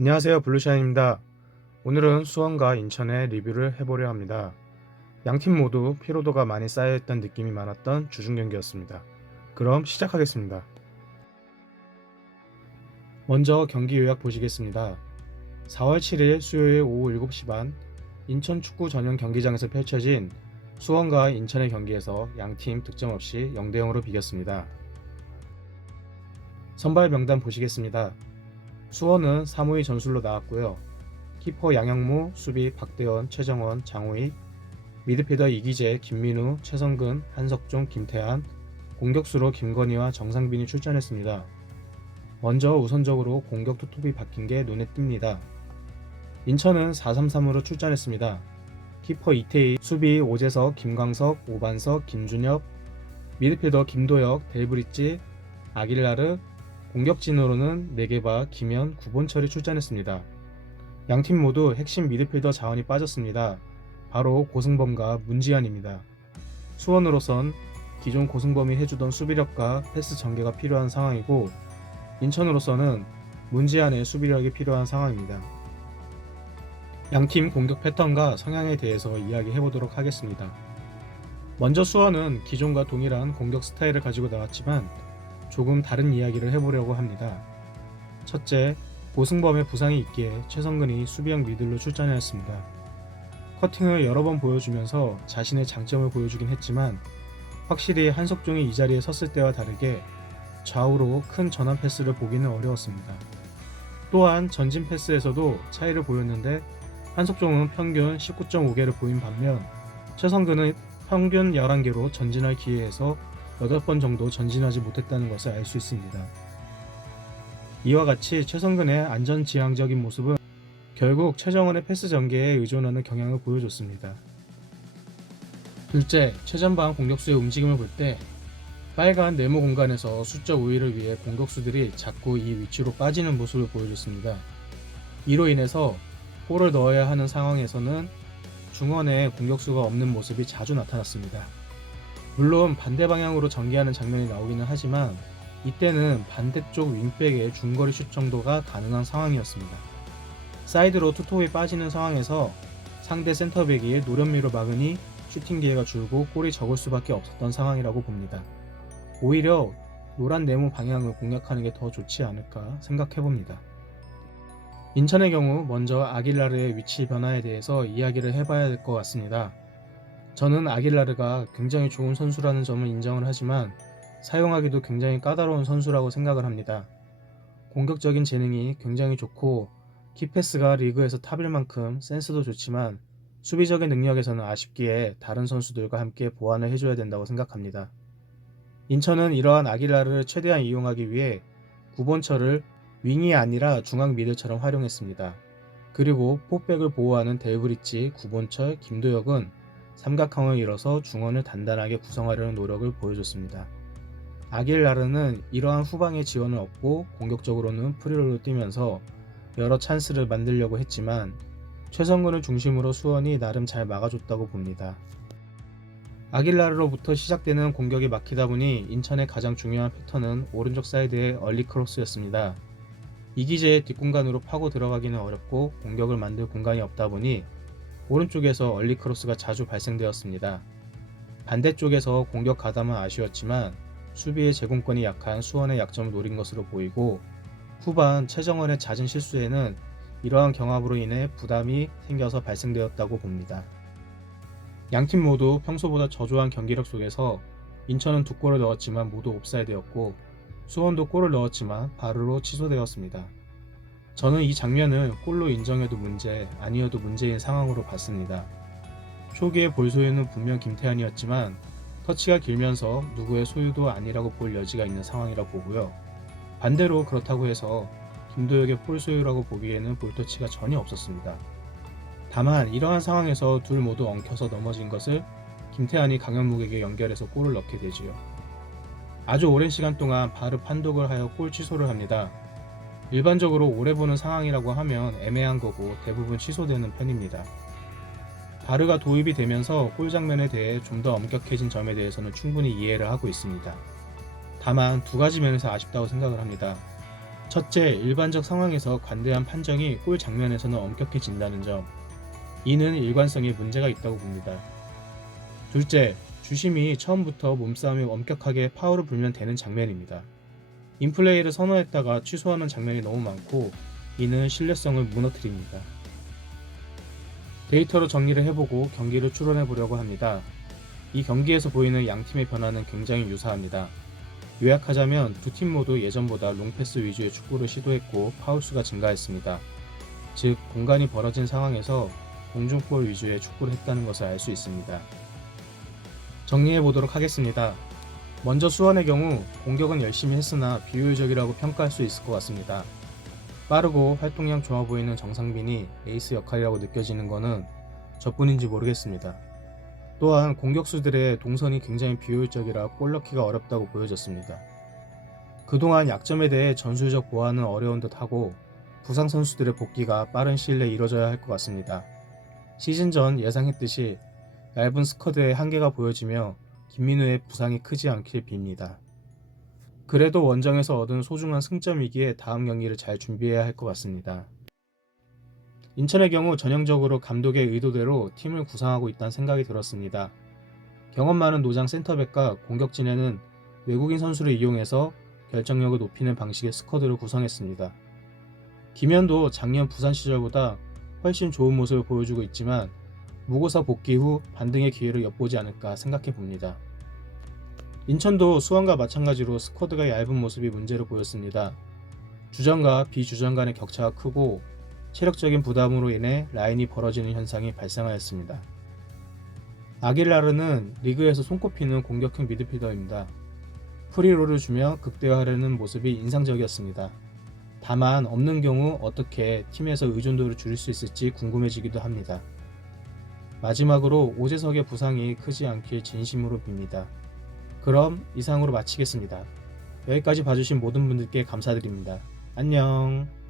안녕하세요, 블루샤인입니다. 오늘은 수원과 인천의 리뷰를 해보려 합니다. 양팀 모두 피로도가 많이 쌓여있던 느낌이 많았던 주중 경기였습니다. 그럼 시작하겠습니다. 먼저 경기 요약 보시겠습니다. 4월 7일 수요일 오후 7시 반 인천 축구 전용 경기장에서 펼쳐진 수원과 인천의 경기에서 양팀 득점 없이 0대0으로 비겼습니다. 선발 명단 보시겠습니다. 수원은 3호의 전술로 나왔고요. 키퍼 양영무, 수비 박대원, 최정원, 장우익, 미드필더 이기재, 김민우, 최성근, 한석종, 김태한, 공격수로 김건희와 정상빈이 출전했습니다. 먼저 우선적으로 공격 투톱이 바뀐 게 눈에 띕니다. 인천은 4-3-3으로 출전했습니다. 키퍼 이태희, 수비 오재석, 김광석, 오반석, 김준혁, 미드필더 김도혁, 델브리지, 아길라르, 공격진으로는 네게바, 김현, 구본철이 출전했습니다. 양팀 모두 핵심 미드필더 자원이 빠졌습니다. 바로 고승범과 문지한입니다. 수원으로선 기존 고승범이 해주던 수비력과 패스 전개가 필요한 상황이고, 인천으로서는 문지한의 수비력이 필요한 상황입니다. 양팀 공격 패턴과 성향에 대해서 이야기해보도록 하겠습니다. 먼저 수원은 기존과 동일한 공격 스타일을 가지고 나왔지만 조금 다른 이야기를 해보려고 합니다. 첫째, 고승범의 부상이 있기에 최성근이 수비형 미들로 출전하였습니다. 커팅을 여러 번 보여주면서 자신의 장점을 보여주긴 했지만 확실히 한석종이 이 자리에 섰을 때와 다르게 좌우로 큰 전환 패스를 보기는 어려웠습니다. 또한 전진 패스에서도 차이를 보였는데 한석종은 평균 19.5개를 보인 반면 최성근은 평균 11개로 전진할 기회에서 8번 정도 전진하지 못했다는 것을 알 수 있습니다. 이와 같이 최성근의 안전지향적인 모습은 결국 최정원의 패스 전개에 의존하는 경향을 보여줬습니다. 둘째, 최전방 공격수의 움직임을 볼 때 빨간 네모 공간에서 수적 우위를 위해 공격수들이 자꾸 이 위치로 빠지는 모습을 보여줬습니다. 이로 인해서 골을 넣어야 하는 상황에서는 중원에 공격수가 없는 모습이 자주 나타났습니다. 물론 반대 방향으로 전개하는 장면이 나오기는 하지만 이때는 반대쪽 윙백의 중거리 슛 정도가 가능한 상황이었습니다. 사이드로 투톱이 빠지는 상황에서 상대 센터백이 노련미로 막으니 슈팅 기회가 줄고 골이 적을 수밖에 없었던 상황이라고 봅니다. 오히려 노란 네모 방향을 공략하는 게 더 좋지 않을까 생각해봅니다. 인천의 경우 먼저 아길라르의 위치 변화에 대해서 이야기를 해봐야 될 것 같습니다. 저는 아길라르가 굉장히 좋은 선수라는 점을 인정을 하지만 사용하기도 굉장히 까다로운 선수라고 생각을 합니다. 공격적인 재능이 굉장히 좋고 키패스가 리그에서 탑일 만큼 센스도 좋지만 수비적인 능력에서는 아쉽기에 다른 선수들과 함께 보완을 해줘야 된다고 생각합니다. 인천은 이러한 아길라르를 최대한 이용하기 위해 구본철을 윙이 아니라 중앙 미드처럼 활용했습니다. 그리고 포백을 보호하는 델브리지, 구본철, 김도혁은 삼각형을 이뤄서 중원을 단단하게 구성하려는 노력을 보여줬습니다. 아길라르는 이러한 후방의 지원을 얻고 공격적으로는 프리롤로 뛰면서 여러 찬스를 만들려고 했지만 최성근을 중심으로 수원이 나름 잘 막아줬다고 봅니다. 아길라르로부터 시작되는 공격이 막히다 보니 인천의 가장 중요한 패턴은 오른쪽 사이드의 얼리 크로스였습니다. 이기재의 뒷공간으로 파고 들어가기는 어렵고 공격을 만들 공간이 없다 보니 오른쪽에서 얼리 크로스가 자주 발생되었습니다. 반대쪽에서 공격 가담은 아쉬웠지만 수비의 제공권이 약한 수원의 약점을 노린 것으로 보이고 후반 최정원의 잦은 실수에는 이러한 경합으로 인해 부담이 생겨서 발생되었다고 봅니다. 양팀 모두 평소보다 저조한 경기력 속에서 인천은 2골을 넣었지만 모두 옵사이드였고 수원도 골을 넣었지만 VAR로 취소되었습니다. 저는 이 장면을 골로 인정해도 문제, 아니어도 문제인 상황으로 봤습니다. 초기에 볼 소유는 분명 김태환이었지만 터치가 길면서 누구의 소유도 아니라고 볼 여지가 있는 상황이라 보고요. 반대로 그렇다고 해서 김도혁의 볼 소유라고 보기에는 볼터치가 전혀 없었습니다. 다만 이러한 상황에서 둘 모두 엉켜서 넘어진 것을 김태환이 강현묵에게 연결해서 골을 넣게 되지요. 아주 오랜 시간 동안 VAR 판독을 하여 골 취소를 합니다. 일반적으로 오래 보는 상황이라고 하면 애매한 거고 대부분 취소되는 편입니다. VAR가 도입이 되면서 골 장면에 대해 좀 더 엄격해진 점에 대해서는 충분히 이해를 하고 있습니다. 다만 두 가지 면에서 아쉽다고 생각을 합니다. 첫째, 일반적 상황에서 관대한 판정이 골 장면에서는 엄격해진다는 점. 이는 일관성에 문제가 있다고 봅니다. 둘째, 주심이 처음부터 몸싸움이 엄격하게 파울을 불면 되는 장면입니다. 인플레이를 선언했다가 취소하는 장면이 너무 많고 이는 신뢰성을 무너뜨립니다. 데이터로 정리를 해보고 경기를 추론해보려고 합니다. 이 경기에서 보이는 양팀의 변화는 굉장히 유사합니다. 요약하자면 두 팀 모두 예전보다 롱패스 위주의 축구를 시도했고 파울수가 증가했습니다. 즉 공간이 벌어진 상황에서 공중볼 위주의 축구를 했다는 것을 알 수 있습니다. 정리해보도록 하겠습니다. 먼저 수원의 경우 공격은 열심히 했으나 비효율적이라고 평가할 수 있을 것 같습니다. 빠르고 활동량 좋아 보이는 정상빈이 에이스 역할이라고 느껴지는 것은 저뿐인지 모르겠습니다. 또한 공격수들의 동선이 굉장히 비효율적이라 골 넣기가 어렵다고 보여졌습니다. 그동안 약점에 대해 전술적 보완은 어려운 듯하고 부상 선수들의 복귀가 빠른 시일 내에 이뤄져야 할 것 같습니다. 시즌 전 예상했듯이 얇은 스쿼드의 한계가 보여지며 김민우의 부상이 크지 않길 빕니다. 그래도 원정에서 얻은 소중한 승점이기에 다음 경기를 잘 준비해야 할 것 같습니다. 인천의 경우 전형적으로 감독의 의도대로 팀을 구상하고 있다는 생각이 들었습니다. 경험 많은 노장 센터백과 공격진에는 외국인 선수를 이용해서 결정력을 높이는 방식의 스쿼드를 구성했습니다. 김현도 작년 부산 시절보다 훨씬 좋은 모습을 보여주고 있지만 무고사 복귀 후 반등의 기회를 엿보지 않을까 생각해 봅니다. 인천도 수원과 마찬가지로 스쿼드가 얇은 모습이 문제로 보였습니다. 주전과 비주전 간의 격차가 크고 체력적인 부담으로 인해 라인이 벌어지는 현상이 발생하였습니다. 아길라르는 리그에서 손꼽히는 공격형 미드필더입니다. 프리롤을 주며 극대화하려는 모습이 인상적이었습니다. 다만 없는 경우 어떻게 팀에서 의존도를 줄일 수 있을지 궁금해지기도 합니다. 마지막으로 오재석의 부상이 크지 않길 진심으로 빕니다. 그럼 이상으로 마치겠습니다. 여기까지 봐주신 모든 분들께 감사드립니다. 안녕.